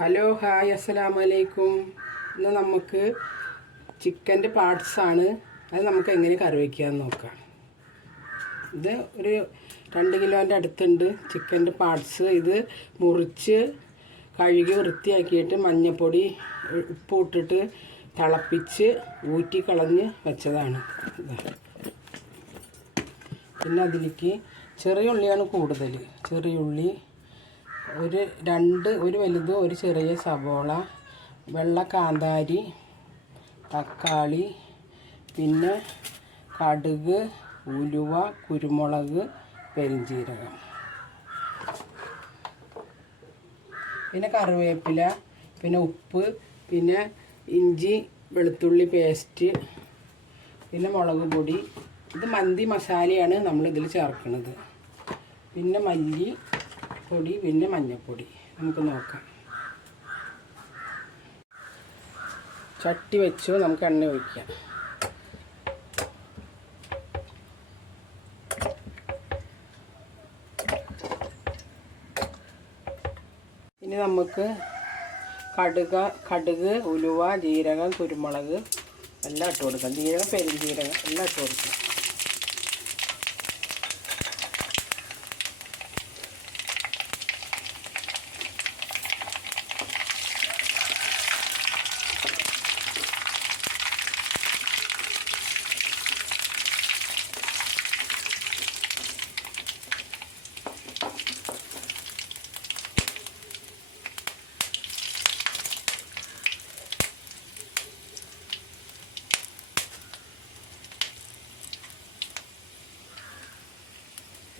Hello hi അസ്സലാമു അലൈക്കും. ഇന്ന് നമുക്ക് ചിക്കൻ്റെ പാർട്സാണ്. അത് നമുക്ക് എങ്ങനെ കറി വയ്ക്കാമെന്ന് നോക്കാം. ഇത് ഒരു 2 കിലോൻ്റെ അടുത്തുണ്ട് ചിക്കൻ്റെ പാർട്സ്. ഇത് മുറിച്ച് കഴുകി വൃത്തിയാക്കിയിട്ട് മഞ്ഞൾപ്പൊടി ഉപ്പ് ഇട്ടിട്ട് തിളപ്പിച്ച് ഊറ്റിക്കളഞ്ഞ് വെച്ചതാണ്. പിന്നെ അതിലേക്ക് ചെറിയ ഉള്ളിയാണ് കൂടുതൽ. ചെറിയ ഉള്ളി ഒരു വലുത്, ഒരു ചെറിയ സവോള, വെള്ള കാന്താരി, തക്കാളി, പിന്നെ കടുക്, ഉലുവ, കുരുമുളക്, പെരിഞ്ചീരകം, പിന്നെ കറിവേപ്പില, പിന്നെ ഉപ്പ്, പിന്നെ ഇഞ്ചി വെളുത്തുള്ളി പേസ്റ്റ്, പിന്നെ മുളക് പൊടി. ഇത് മന്തി മസാലയാണ് നമ്മളിതിൽ ചേർക്കുന്നത്. പിന്നെ മല്ലി പൊടി, പിന്നെ മഞ്ഞൾപ്പൊടി. നമുക്ക് നോക്കാം. ചട്ടി വെച്ചു, നമുക്ക് എണ്ണ ഒഴിക്കാം. ഇനി നമുക്ക് കടുക്, ഉലുവ, ജീരകം, കുരുമുളക് എല്ലാം ഇട്ട് കൊടുക്കാം. ജീരകം, പെരുംജീരകം എല്ലാം ഇട്ട് കൊടുക്കാം.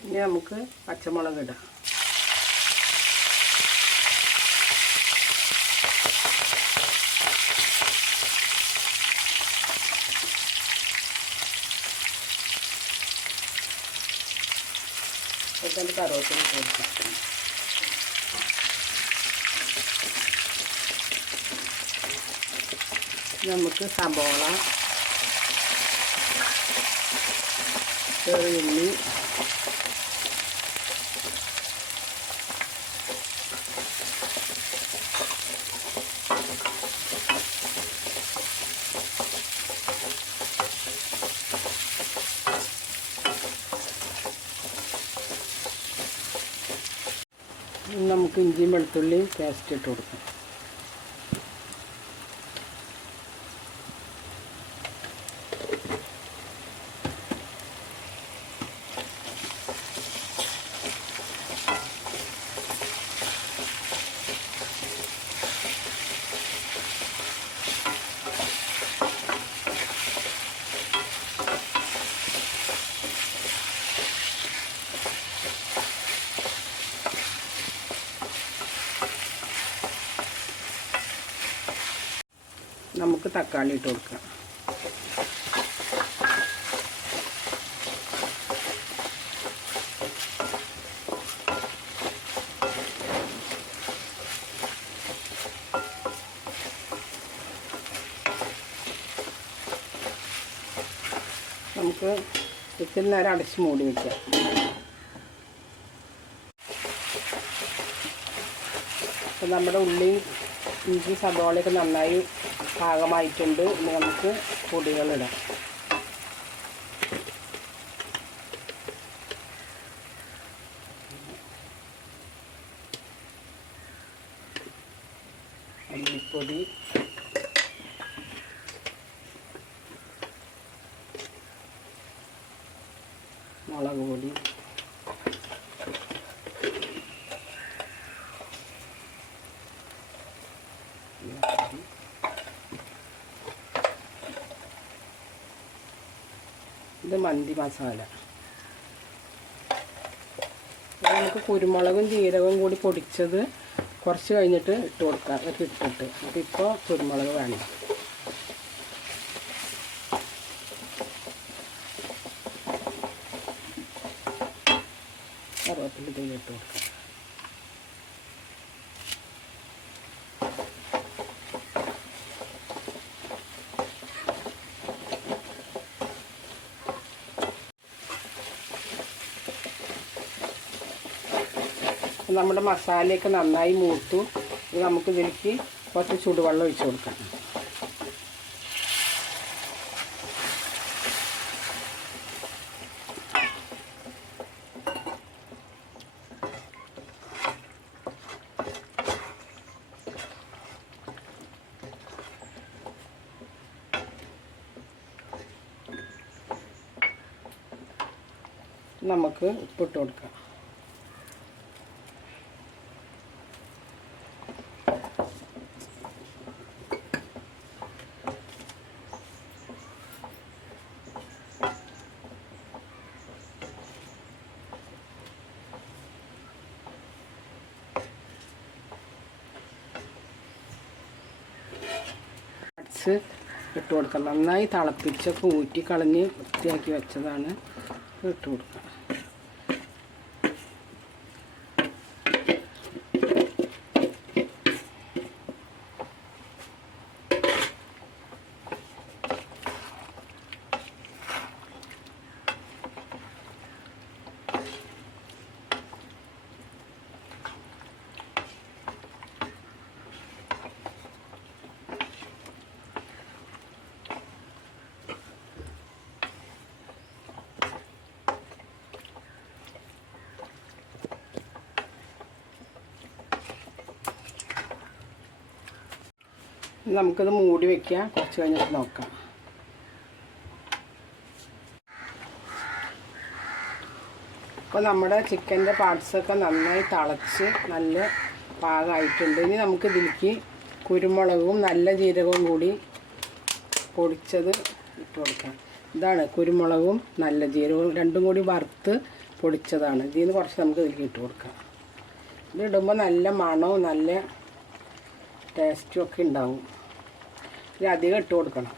ഇനി നമുക്ക് പച്ചമുളക് ഇടാം. എന്നിട്ട് കറിവേപ്പില കൊടുക്കാം. നമുക്ക് സവോള, ചെറിയുള്ളി, നമുക്ക് ഇഞ്ചിയും വെളുത്തുള്ളിയും പേസ്റ്റ് ഇട്ട് കൊടുക്കാം. നമുക്ക് തക്കാളി ഇട്ട് കൊടുക്കാം. നമുക്ക് ഇത്തിരി നേരം അടച്ച് മൂടി വയ്ക്കാം. അപ്പം നമ്മുടെ ഉള്ളിയും ഇഞ്ചി സവോളയൊക്കെ നന്നായി പാകമായിട്ടുണ്ട്. ഇനി നമുക്ക് പൊടികളിടാം. മല്ലിപ്പൊടി, മുളക് പൊടി, ഇത് മന്തി മസാല. നമുക്ക് കുരുമുളകും ജീരകവും കൂടി പൊടിച്ചത് കുറച്ച് കഴിഞ്ഞിട്ട് ഇട്ട് കൊടുക്കാം. ഇട്ടിട്ട് അതിപ്പോൾ കുരുമുളക് വേണം. കറിവേപ്പില ഇട്ട് കൊടുക്കാം. നമ്മുടെ മസാലയൊക്കെ നന്നായി മൂത്തു. ഇത് നമുക്ക് ഇതിലേക്ക് കുറച്ച് ചൂടുവെള്ളം ഒഴിച്ച് കൊടുക്കാം. നമുക്ക് ഉപ്പിട്ട് കൊടുക്കാം. ഇട്ട് കൊടുക്കാം. നന്നായി തിളപ്പിച്ചൊക്കെ ഊറ്റി കളഞ്ഞ് വൃത്തിയാക്കി വെച്ചതാണ്. ഇട്ട് കൊടുക്കാം. നമുക്കത് മൂടി വയ്ക്കാം. കുറച്ച് കഴിഞ്ഞിട്ട് നോക്കാം. അപ്പോൾ നമ്മുടെ ചിക്കൻ്റെ പാർട്സൊക്കെ നന്നായി തിളച്ച് നല്ല പാകമായിട്ടുണ്ട്. ഇനി നമുക്ക് ഇതിലേക്ക് കുരുമുളകും നല്ല ജീരകവും കൂടി പൊടിച്ചത് ഇട്ട് കൊടുക്കാം. ഇതാണ് കുരുമുളകും നല്ല ജീരകവും രണ്ടും കൂടി വറുത്ത് പൊടിച്ചതാണ്. ഇതിൽ നിന്ന് കുറച്ച് നമുക്ക് ഇതിലേക്ക് ഇട്ട് കൊടുക്കാം. ഇതിടുമ്പോൾ നല്ല മണവും നല്ല ടേസ്റ്റും ഒക്കെ ഉണ്ടാവും. ഇത് അധികം ഇട്ട് കൊടുക്കണം.